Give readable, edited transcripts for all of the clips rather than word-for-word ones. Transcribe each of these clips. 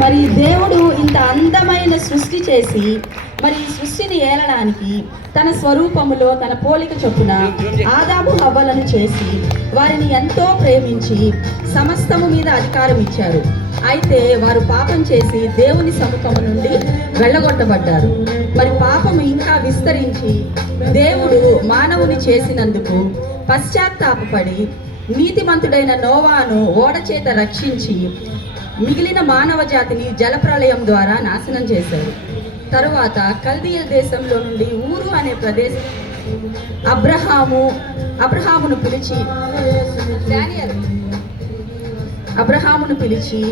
మరి దేవుడు ఇంత అందమైన సృష్టి చేసి మరి ఈ సృష్టిని ఏలడానికి తన స్వరూపములో తన పోలిక చొప్పున ఆదాము హవ్వలను చేసి వారిని ఎంతో ప్రేమించి సమస్తము మీద అధికారం ఇచ్చారు. అయితే వారు పాపం చేసి దేవుని సముఖము నుండి వెళ్ళగొట్టబడ్డారు. మరి పాపము ఇంకా విస్తరించి దేవుడు మానవుని చేసినందుకు పశ్చాత్తాపపడి నీతిమంతుడైన నోవాను ఓడ చేత రక్షించి మిగిలిన మానవ జాతిని జలప్రళయం ద్వారా నాశనం చేశారు. తరువాత కల్దీయ దేశంలో నుండి ఊరు అనే ప్రదేశం అబ్రహామును పిలిచి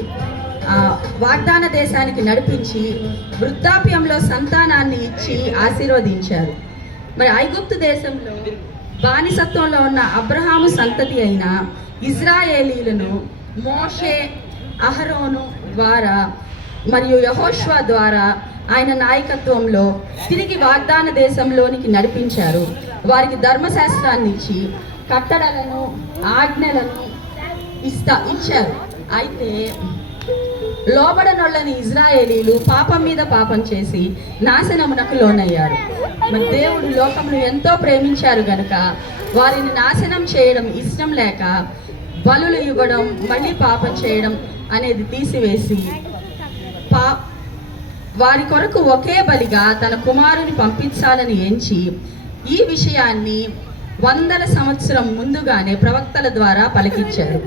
వాగ్దాన దేశానికి నడిపించి వృద్ధాప్యంలో సంతానాన్ని ఇచ్చి ఆశీర్వదించారు. మరి ఐగుప్తు దేశంలో బానిసత్వంలో ఉన్న అబ్రహాము సంతతి అయిన ఇజ్రాయేలీలను మోషే, అహరోను ద్వారా మరియు యెహోషువ ద్వారా ఆయన నాయకత్వంలో తిరిగి వాగ్దాన దేశంలోనికి నడిపించారు. వారికి ధర్మశాస్త్రాన్ని ఇచ్చి కట్టడలను ఆజ్ఞలను ఇచ్చారు. అయితే లోబడనొళ్ళని ఇజ్రాయేలీలు పాపం మీద పాపం చేసి నాశనమునకు లోనయ్యారు. మరి దేవుడు లోకమును ఎంతో ప్రేమించారు గనుక వారిని నాశనం చేయడం ఇష్టం లేక బలులు ఇవ్వడం, మళ్ళీ పాపం చేయడం అనేది తీసివేసి వారి కొరకు ఒకే బలిగా తన కుమారుని పంపించాలని ఎంచి ఈ విషయాన్ని 100 సంవత్సరం ముందుగానే ప్రవక్తల ద్వారా పలికించారు.